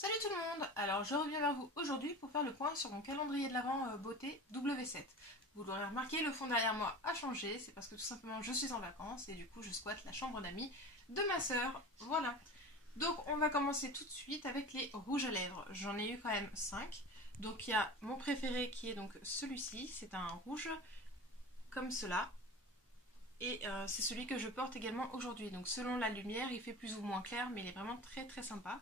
Salut tout le monde. Alors je reviens vers vous aujourd'hui pour faire le point sur mon calendrier de l'Avent beauté W7. Vous l'aurez remarqué, le fond derrière moi a changé, c'est parce que tout simplement je suis en vacances et du coup je squatte la chambre d'amis de ma sœur. Voilà. Donc on va commencer tout de suite avec les rouges à lèvres. J'en ai eu quand même 5. Donc il y a mon préféré qui est donc celui-ci, c'est un rouge comme cela. Et c'est celui que je porte également aujourd'hui. Donc selon la lumière, il fait plus ou moins clair, mais il est vraiment très très sympa.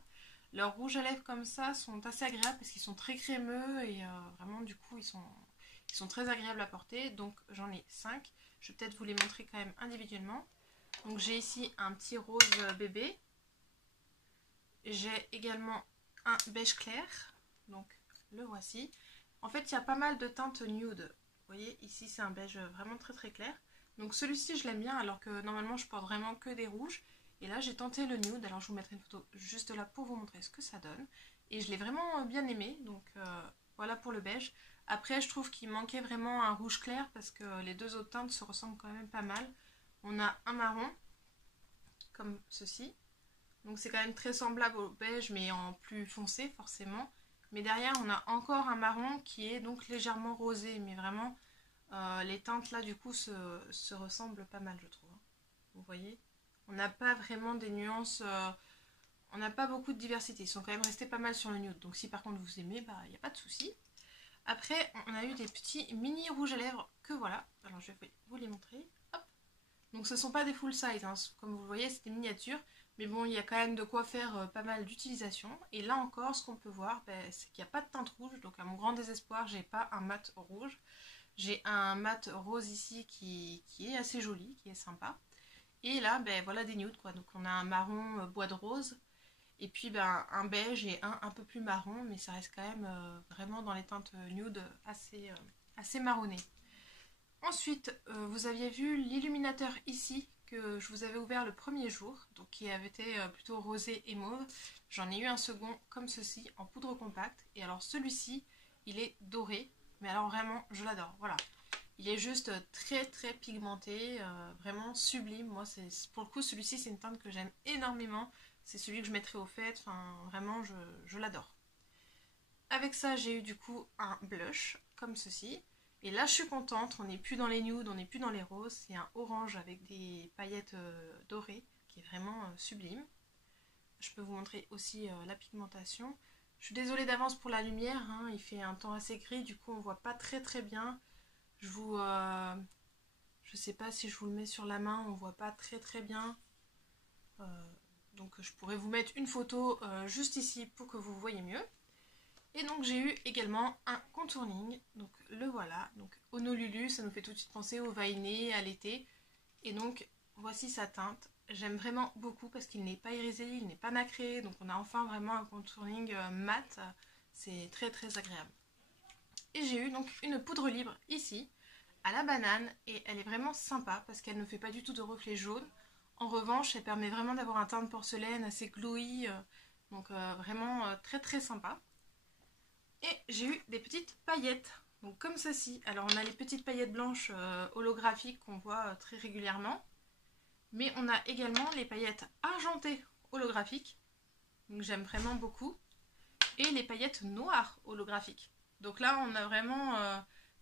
Leurs rouges à lèvres comme ça sont assez agréables parce qu'ils sont très crémeux et vraiment du coup ils sont très agréables à porter. Donc j'en ai 5. Je vais peut-être vous les montrer quand même individuellement. Donc j'ai ici un petit rose bébé. J'ai également un beige clair. Donc le voici. En fait il y a pas mal de teintes nude. Vous voyez ici c'est un beige vraiment très très clair. Donc celui-ci je l'aime bien alors que normalement je porte vraiment que des rouges. Et là j'ai tenté le nude, alors je vous mettrai une photo juste là pour vous montrer ce que ça donne. Et je l'ai vraiment bien aimé, donc voilà pour le beige. Après je trouve qu'il manquait vraiment un rouge clair parce que les deux autres teintes se ressemblent quand même pas mal. On a un marron, comme ceci. Donc c'est quand même très semblable au beige mais en plus foncé forcément. Mais derrière on a encore un marron qui est donc légèrement rosé, mais vraiment les teintes là du coup se ressemblent pas mal je trouve. Vous voyez, on n'a pas vraiment des nuances, on n'a pas beaucoup de diversité. Ils sont quand même restés pas mal sur le nude. Donc si par contre vous aimez, bah il n'y a pas de souci. Après, on a eu des petits mini rouges à lèvres que voilà. Alors je vais vous les montrer. Hop. Donc ce ne sont pas des full size, hein. Comme vous le voyez, c'est des miniatures. Mais bon, il y a quand même de quoi faire pas mal d'utilisation. Et là encore, ce qu'on peut voir, c'est qu'il n'y a pas de teinte rouge. Donc à mon grand désespoir, j'ai pas un mat rouge. J'ai un mat rose ici qui est assez joli, qui est sympa. Et là, voilà des nudes quoi. Donc on a un marron bois de rose. Et puis un beige et un peu plus marron. Mais ça reste quand même vraiment dans les teintes nude assez marronné. Ensuite, vous aviez vu l'illuminateur ici que je vous avais ouvert le premier jour. Donc qui avait été plutôt rosé et mauve. J'en ai eu un second comme ceci en poudre compacte. Et alors celui-ci, il est doré. Mais alors vraiment, je l'adore. Voilà. Il est juste très très pigmenté, vraiment sublime. Moi, pour le coup, celui-ci, c'est une teinte que j'aime énormément. C'est celui que je mettrai aux fêtes. Enfin, vraiment, je l'adore. Avec ça, j'ai eu du coup un blush, comme ceci. Et là, je suis contente. On n'est plus dans les nudes, on n'est plus dans les roses. C'est un orange avec des paillettes dorées, qui est vraiment sublime. Je peux vous montrer aussi la pigmentation. Je suis désolée d'avance pour la lumière, hein. Il fait un temps assez gris, du coup, on voit pas très très bien. Je sais pas si je vous le mets sur la main, on voit pas très très bien. Donc je pourrais vous mettre une photo juste ici pour que vous voyez mieux. Et donc j'ai eu également un contouring, donc le voilà. Donc Honolulu, ça nous fait tout de suite penser au vainé, à l'été. Et donc voici sa teinte. J'aime vraiment beaucoup parce qu'il n'est pas irisé, il n'est pas nacré. Donc on a enfin vraiment un contouring mat. C'est très très agréable. Et j'ai eu donc une poudre libre ici, à la banane, et elle est vraiment sympa parce qu'elle ne fait pas du tout de reflets jaunes. En revanche, elle permet vraiment d'avoir un teint de porcelaine assez glowy, donc vraiment très très sympa. Et j'ai eu des petites paillettes, donc comme ceci. Alors on a les petites paillettes blanches holographiques qu'on voit très régulièrement, mais on a également les paillettes argentées holographiques, donc j'aime vraiment beaucoup, et les paillettes noires holographiques. Donc là on a vraiment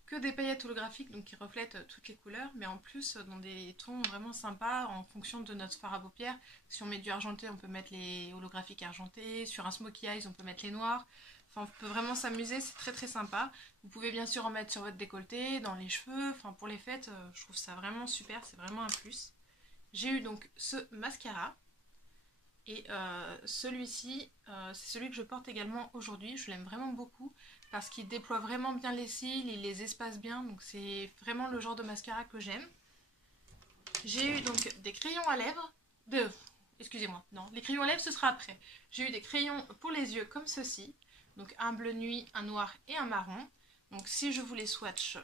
que des paillettes holographiques donc qui reflètent toutes les couleurs, mais en plus dans des tons vraiment sympas en fonction de notre fard à paupières. Si on met du argenté, on peut mettre les holographiques argentés. Sur un smokey eyes, on peut mettre les noirs. Enfin, on peut vraiment s'amuser, c'est très très sympa. Vous pouvez bien sûr en mettre sur votre décolleté, dans les cheveux. Enfin, pour les fêtes, je trouve ça vraiment super, c'est vraiment un plus. J'ai eu donc ce mascara. Et celui-ci, c'est celui que je porte également aujourd'hui. Je l'aime vraiment beaucoup parce qu'il déploie vraiment bien les cils, il les espace bien. Donc c'est vraiment le genre de mascara que j'aime. J'ai eu donc des crayons à lèvres. Excusez-moi, non, les crayons à lèvres ce sera après. J'ai eu des crayons pour les yeux comme ceci. Donc un bleu nuit, un noir et un marron. Donc si je vous les swatch,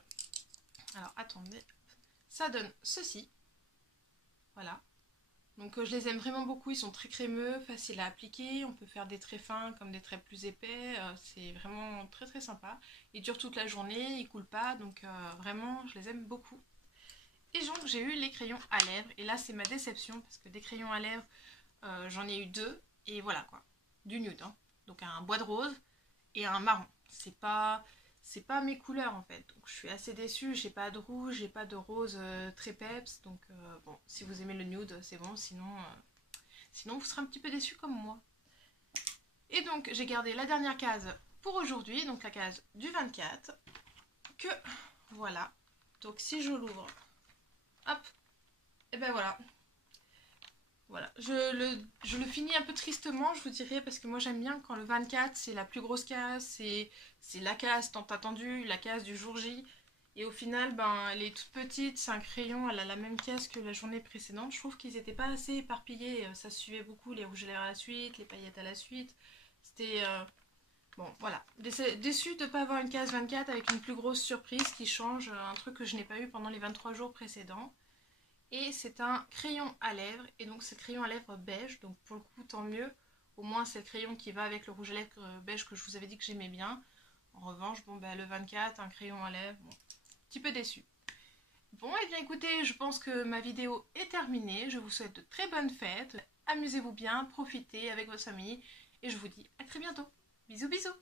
alors attendez, ça donne ceci. Voilà. Donc je les aime vraiment beaucoup, ils sont très crémeux, faciles à appliquer, on peut faire des traits fins comme des traits plus épais, c'est vraiment très très sympa. Ils durent toute la journée, ils coulent pas, donc vraiment je les aime beaucoup. Et donc j'ai eu les crayons à lèvres, et là c'est ma déception parce que des crayons à lèvres j'en ai eu deux, et voilà quoi, du nude. Hein. donc un bois de rose et un marron. C'est pas mes couleurs en fait, donc je suis assez déçue. J'ai pas de rouge, j'ai pas de rose très peps, donc bon, si vous aimez le nude c'est bon, sinon vous serez un petit peu déçus comme moi. Et donc j'ai gardé la dernière case pour aujourd'hui, donc la case du 24, que voilà. Donc si je l'ouvre, hop, et ben voilà. Voilà, je le finis un peu tristement, je vous dirais, parce que moi j'aime bien quand le 24 c'est la plus grosse case, c'est la case tant attendue, la case du jour J. Et au final, ben, elle est toute petite, c'est un crayon, elle a la même case que la journée précédente. Je trouve qu'ils n'étaient pas assez éparpillés, ça se suivait beaucoup, les rouges à lèvres à la suite, les paillettes à la suite. C'était... bon, voilà. Déçue de ne pas avoir une case 24 avec une plus grosse surprise qui change, un truc que je n'ai pas eu pendant les 23 jours précédents. Et c'est un crayon à lèvres, et donc c'est le crayon à lèvres beige, donc pour le coup tant mieux. Au moins c'est le crayon qui va avec le rouge à lèvres beige que je vous avais dit que j'aimais bien. En revanche, bon bah le 24, un crayon à lèvres, bon, un petit peu déçu. Bon et bien écoutez, je pense que ma vidéo est terminée. Je vous souhaite de très bonnes fêtes. Amusez-vous bien, profitez avec votre famille. Et je vous dis à très bientôt. Bisous bisous.